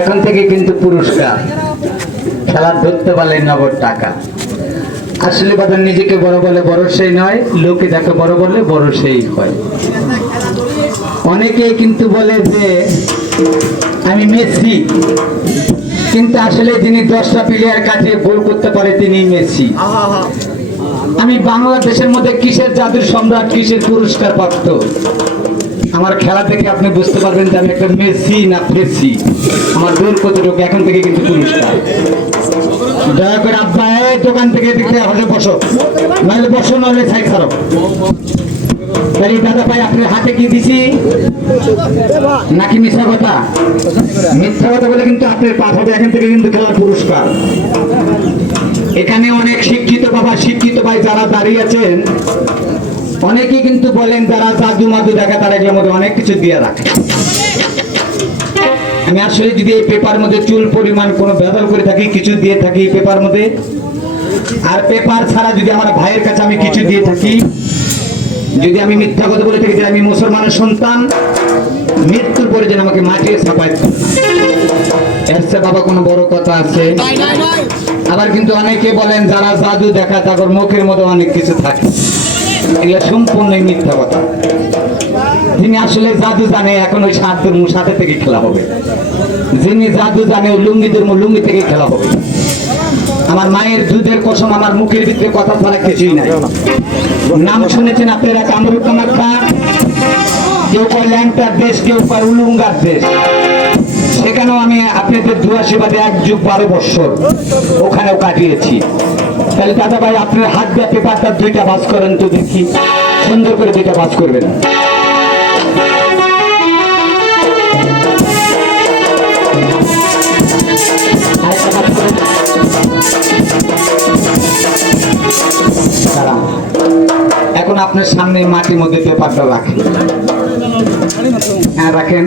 এখন থেকে কিন্তু পুরস্কার খেলা ধরতে পারলে নগদ টাকা। আসলে কথা নিজেকে বড় বলে বড় সেই নয়, লোকে যাকে বড় বলে বড় সেই হয়। অনেকে কিন্তু বলে যে আমি মেসি, কিন্তু আসলে যিনি 10টা প্লেয়ার কাছে গোল করতে পারে তিনি মেসি। আমি বাংলাদেশের মধ্যে কিসের জাদুর সম্রাট, কিসের পুরস্কার প্রাপ্ত, আমার খেলা থেকে আপনি বুঝতে পারবেন যে আমি একটা মেসি না ফেসি, আমার দূর কতটুকু। এখন থেকে কিন্তু পুরস্কার। দয়া করে আব্বা দোকান থেকে দেখতে হবে, বসো নাহলে বসো, নাহলে সাইড ছাড়ো। দাদা ভাই আপনার হাতে কি দিছি নাকি মিথ্যা কথা? মিথ্যা কথা বলে কিন্তু আপনার পাঠ হবে। এখন থেকে কিন্তু খেলার পুরস্কার। এখানে অনেক শিক্ষিত বাবা, শিক্ষিত ভাই যারা দাঁড়িয়ে আছেন, অনেকেই কিন্তু বলেন যারা জাদু মাদু দেখা তারা এগুলোর মধ্যে অনেক কিছু দিয়ে রাখে। আমি আসলে যদি এই পেপার মধ্যে চুল পরিমাণ কোনো ভেজাল করে থাকি, কিছু দিয়ে থাকি পেপার মধ্যে, আর পেপার ছাড়া যদি আমার ভাইয়ের কাছে আমি কিছু দিয়ে থাকি, যদি আমি মিথ্যা কথা বলে থাকি যে আমি মুসলমানের সন্তান, মৃত্যুর পরে যেন আমাকে মাটিয়ে ছাপায়, এর চেয়ে বাবা কোনো বড় কথা আছে? আবার কিন্তু অনেকে বলেন যারা জাদু দেখা তাদের মুখের মধ্যে অনেক কিছু থাকে, এগুলো সম্পূর্ণই মিথ্যা কথা। যিনি আসলে জাদু জানে এখন ওই সাথে থেকে খেলা হবে, যিনি জাদু জানে ওই লুঙ্গি থেকে খেলা হবে। আমার মায়ের দুধের কসম, আমার মুখের ভিতরে কথা ছাড়া কিছুই নাই। নাম শুনেছেন আপনারা কামরূপ কামাখ্যা, কেউ কয় ল্যাংটার দেশ, কেউ কয় উলুঙ্গার দেশ। সেখানেও আমি আপনাদের দুয়া সেবাতে 1 যুগ 12 বৎসর ওখানেও কাটিয়েছি। তাহলে দাদা ভাই আপনার হাত দিয়ে পেপারটা 2টা ভাঁজ করেন তো দেখি, সুন্দর করে 2টা ভাঁজ করবেন। এখন আপনার সামনে মাটির মধ্যে পেপারটা রাখেন। হ্যাঁ রাখেন।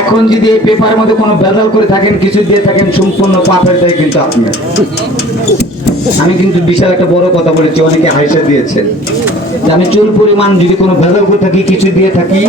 এখন যদি এই পেপারের মধ্যে কোনো ভেজাল করে থাকেন, কিছু দিয়ে থাকেন, সম্পূর্ণ পাপের দায় কিন্তু আপনার। আমি কিন্তু বিশাল একটা বড় কথা বলেছি, অনেকে হাসি দিয়েছেন। আমি চুল পরিমাণ যদি কোনো ভেজাল করে থাকি, কিছু দিয়ে থাকি,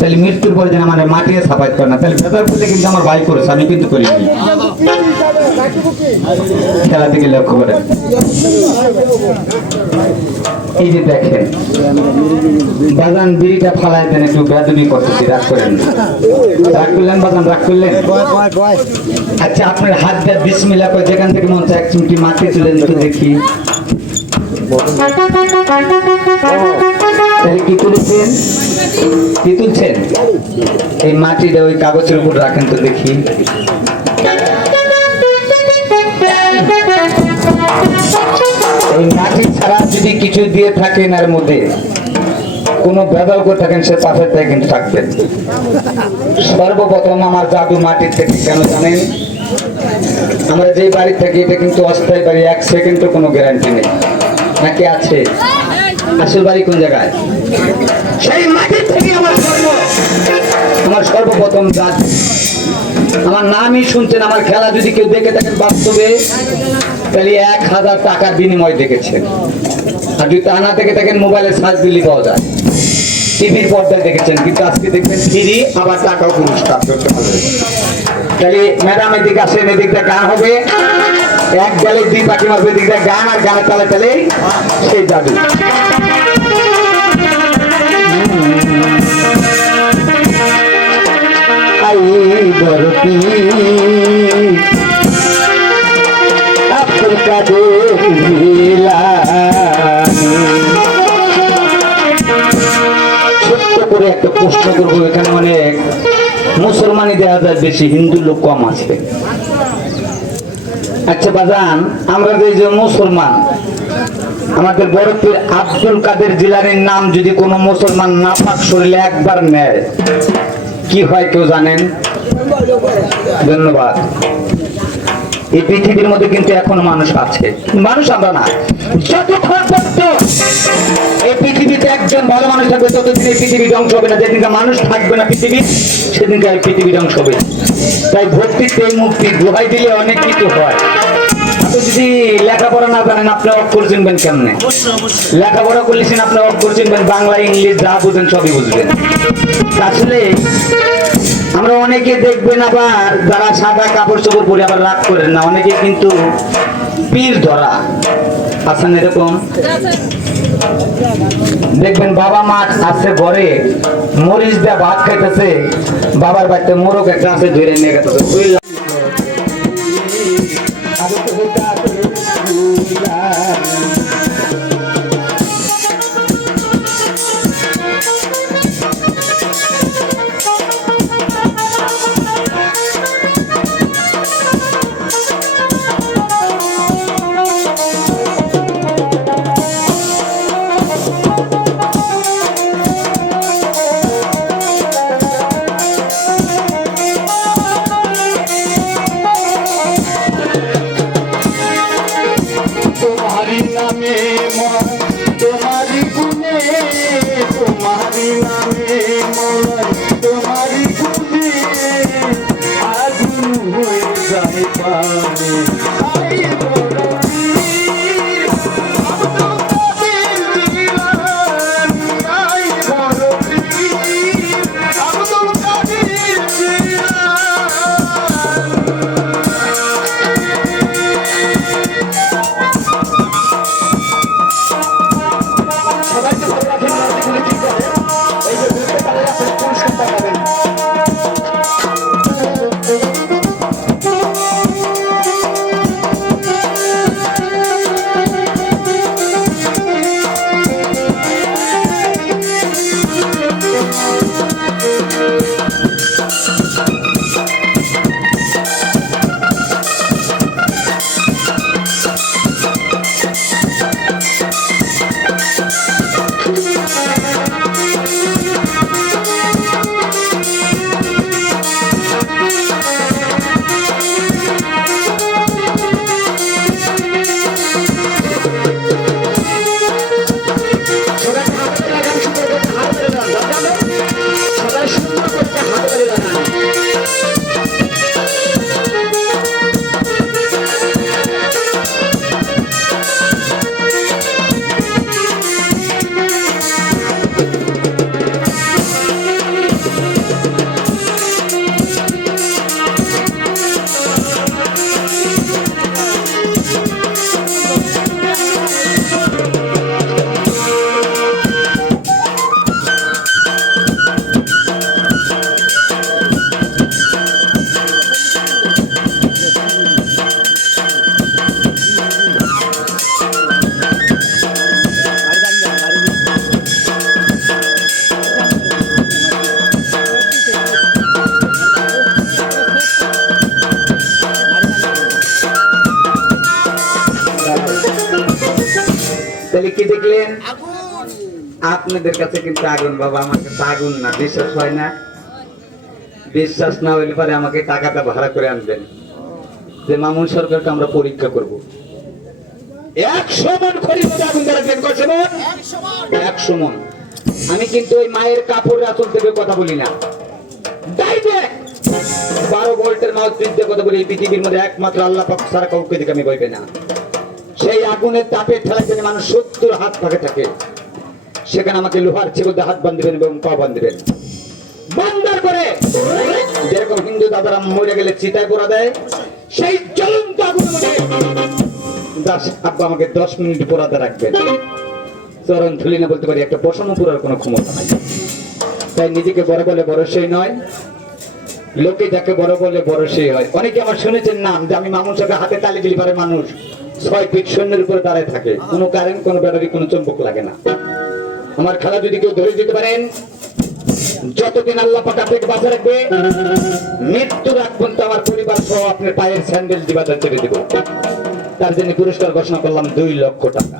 তাহলে মৃত্যুর পরে যেন আমার মাটিতে সাফাই করে না, তাহলে ভেতর করলে কিন্তু আমার ভাই করেছে, আমি কিন্তু করিনি। খেলা থেকে লক্ষ্য করেন, এই যে দেখেন বাজান বিড়িটা ফালাই দেন, একটু বেদবি করতেছি, রাগ করেন না। রাগ করলেন বাজান, রাগ করলেন? আচ্ছা আপনার হাত দিয়ে বিসমিল্লাহ করে যেখান থেকে মন চায় এক চিমটি মাটি তুলেন তো দেখি। তাহলে কি তুলেছেন? কি তুলছেন? এই মাটিটা ওই কাগজের উপর রাখেন তো দেখি। এই মাটি ছাড়া যদি কিছু দিয়ে থাকেন এর মধ্যে কোনো ব্যবহার করে থাকেন, সে পাশের থেকে কিন্তু থাকবেন। সর্বপ্রথম আমার জাদু মাটির থেকে, কেন জানেন? আমরা যে বাড়ি থাকি এটা কিন্তু অস্থায়ী বাড়ি, 1 সেকেন্ডও কোনো গ্যারান্টি নেই, নাকি আছে? আসল বাড়ি কোন জায়গায়? সেই মাটির থেকে আমার সর্বপ্রথম জাদু। আমার নামই শুনছেন, আমার খেলা যদি কেউ দেখে থাকেন বাস্তবে, তাহলে 1000 টাকার বিনিময় দেখেছেন। আর যদি তা না দেখে থাকেন মোবাইলে সার্চ দিলে পাওয়া যায়, টিভির পর্দায় দেখেছেন, কিন্তু আজকে দেখবেন ফ্রি, আবার টাকাও পুরস্কার করতে হবে। তাহলে ম্যাডাম এদিকে আসেন, এদিকটা গান হবে, এক গেলে 2 পাখি মারবে, এদিকটা গান, আর গানের তালে তালে সেই জাদু। আব্দুল কাদের জিলানী, ছোট্ট করে একটা প্রশ্ন করবো, এখানে অনেক মুসলমানই দেখা যায় বেশি, হিন্দু লোক কম আছে। আচ্ছা বাজান, আমরা যে মুসলমান, আমাদের বড় পীর আব্দুল কাদের জিলানীর নাম যদি কোনো মুসলমান নাপাক শরীরে একবার নেয়, কি হয় কেউ জানেন? ধন্যবাদ। এই পৃথিবীর মধ্যে কিন্তু এখন মানুষ আছে, মানুষ আমরা না, যতক্ষণ পর্যন্ত এই পৃথিবীতে একজন ভালো মানুষ থাকবে ততদিন এই পৃথিবী ধ্বংস হবে না। যেদিনকে মানুষ থাকবে না পৃথিবী, সেদিনকে এই পৃথিবী ধ্বংস হবে। তাই ভক্তিতে মুক্তি দোহাই দিলে অনেক কিছু হয়। যদি লেখাপড়া না জানেন, আপনি অক্ষর চিনবেন কেমনে? লেখাপড়া করলেছেন, আপনি অক্ষর চিনবেন, বাংলা ইংলিশ যা বুঝেন সবই বুঝবেন। আসলে আমরা অনেকে দেখবেন, আবার যারা সাদা কাপড় চোপড় পরে আবার রাগ করেন না, অনেকে কিন্তু পীর ধরা আছেন, এরকম দেখবেন। বাবা মা আছে ঘরে, মরিচ দিয়ে ভাত খাইতেছে, বাবার বাড়িতে মোরগ একটা আছে, ধরে নিয়ে গেছে। দেখছেন আপনাদের কাছে কিন্তু আগুন বাবা, আমার কাছে আগুন না। বিশ্বাস হয় না? বিশ্বাস না হইলে পরে আমাকে টাকাটা ভাড়া করে আনবেন, যে মামুন সরকারকে আমরা পরীক্ষা করব। 100 মণ খড়ির মধ্যে আগুন ধরাবেন। কত মণ? 100 মণ। আমি কিন্তু ওই মায়ের কাপড়ের আঁচল থেকে কথা বলি না, ডাইরেক্ট 12 ভোল্টের মাউথপিস দিয়ে কথা বলি। এই পৃথিবীর মধ্যে একমাত্র আল্লাহ পাক ছাড়া কাউকে দিকে আমি বলবে না। সেই আগুনের তাপে ঠেলাতে মানুষ 70 হাত ফাঁকে থাকে, সেখানে আমাকে লোহার ছিকল দিয়ে হাত বাঁধবেন এবং পা বাঁধবেন। বান্দার করে যেরকম হিন্দু দাদারা মরে গেলে চিতায় পোড়া দেয়, সেই জ্বলন্ত আগুনের মধ্যে আব্বা আমাকে 10 মিনিট পোড়াতে রাখবেন। চরণ ধুলি না বলতে পারি, একটা পশম পুরার কোনো ক্ষমতা নাই। তাই নিজেকে বড় বলে বড় সেই নয়, লোকে যাকে বড় বলে বড় সেই হয়। অনেকে আমার শুনেছেন নাম যে আমি মামুন সরকার হাতে তালি দিলি পারে মানুষ 6 ফিট সৈন্যের উপরে দাঁড়ায় থাকে, কোনো কারেন্ট, কোনো ব্যাটারি, কোনো চম্পক লাগে না। আমার খেলা যদি কেউ ধরে দিতে পারেন, যতদিন আল্লাহ পাক আপনাকে বাঁচা রাখবে, মৃত্যুর আগ পর্যন্ত আমার পরিবার সহ আপনার পায়ের স্যান্ডেল দিবাতে ছেড়ে দেব। তার জন্য পুরস্কার ঘোষণা করলাম 2 লক্ষ টাকা।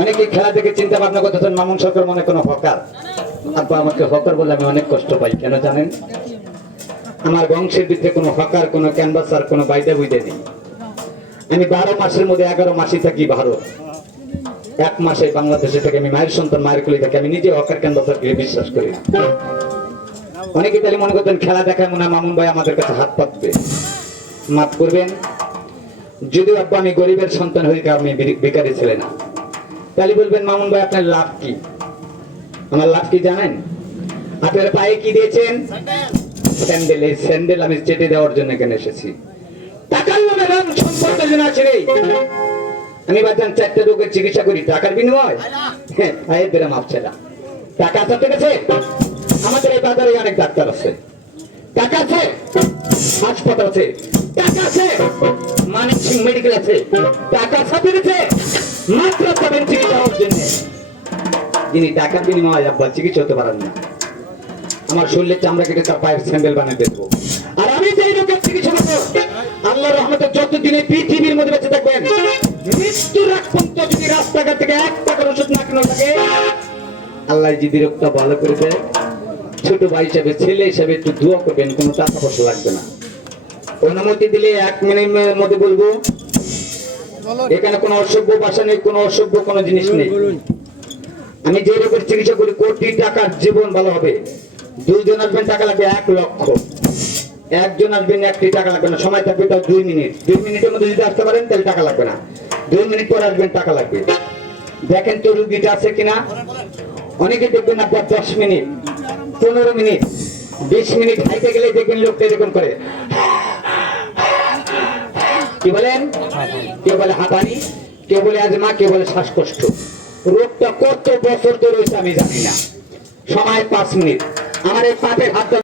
অনেকে খেলা থেকে চিন্তা ভাবনা করতেছেন মামুন সরকার মনে কোনো হকার। আব্বা আমাকে হকার বলে আমি অনেক কষ্ট পাই। কেন জানেন? আমার বংশের ভিতরে কোনো হকার, কোনো ক্যানভাসার, কোনো বাইদা বুইদে নেই। আমি 12 মাসের মধ্যে 11 মাসই থাকি ভারত, 1 মাসে বাংলাদেশে থেকে। আমি মায়ের সন্তান, মায়ের কোলে থাকি। আমি নিজে হকার ক্যানভাসারকে বিশ্বাস করি না। অনেকে তাহলে মনে করতেন খেলা দেখায় মনে হয় মামুন ভাই আমাদের কাছে হাত পাতবে। মাফ করবেন, যদিও আব্বা আমি গরিবের সন্তান হয়ে আমি বেকারি ছেলে না। তাহলে বলবেন মামুন ভাই আপনার লাভ কি? আমার লাভ কি জানেন? আপনার পায়ে কি দিয়েছেন? স্যান্ডেল। এই স্যান্ডেল আমি চেটে দেওয়ার জন্য এখানে এসেছি। টাকার লোভে রং সম্পদের জন্য আছে রে। আমি বাজান 4টা রোগের চিকিৎসা করি টাকার বিনিময়। হ্যাঁ, পায়ের বেরা মাপছে না। টাকা আছে আপনার কাছে? আমাদের এই বাজারে অনেক ডাক্তার আছে, টাকা আছে, হাসপাতাল আছে, টাকা আছে, মানিক সিং মেডিকেল আছে, টাকা আছে আপনার কাছে, মাত্র পাবেন চিকিৎসা হওয়ার জন্য। যিনি টাকার বিনিময়ে আব্বা চিকিৎসা হতে পারেন না, আমার শরীরের চামড়া কেটে তার পায়ের স্যান্ডেল বানিয়ে দেবো। আর আমি যেই রোগের চিকিৎসা করবো, আল্লাহর রহমতে যতদিন এই পৃথিবীর মধ্যে বেঁচে থাকবেন, মৃত্যুর আগ পর্যন্ত যদি রাস্তাঘাট থেকে 1 টাকার ওষুধ না কেনা থাকে, আল্লাহ যদি রোগটা ভালো করে দেয়, ছোট ভাই হিসাবে, ছেলে হিসাবে একটু দোয়া করবেন। কোনো টাকা পয়সা লাগবে না। অনুমতি দিলে 1 মিনিটের মধ্যে বলবো। এখানে কোনো অসভ্য ভাষা নেই, কোনো অসভ্য কোনো জিনিস নেই। আমি যে রোগের চিকিৎসা করি, কোটি টাকার জীবন ভালো হবে। 2 জন আসবেন, টাকা লাগবে 1 লক্ষ। 1 জন আসবেন, 1টি টাকা লাগবে না। সময় থাকবে তাও 2 মিনিট। 2 মিনিটের মধ্যে যদি আসতে পারেন তাহলে টাকা লাগবে না। 2 মিনিট পর আসবেন, টাকা লাগবে। দেখেন তো রুগীটা আছে কিনা। অনেকে দেখবেন আপনার 10 মিনিট, 15 মিনিট, 20 মিনিট হাইতে গেলে দেখবেন লোকটা এরকম করে। কি বলেন? কেউ বলে হাঁপানি, কেউ বলে আজমা, কেউ বলে শ্বাসকষ্ট। রোগটা কত বছর ধরে হয়েছে আমি জানি না। সময় 5 মিনিট। আমার এই পাটের হাত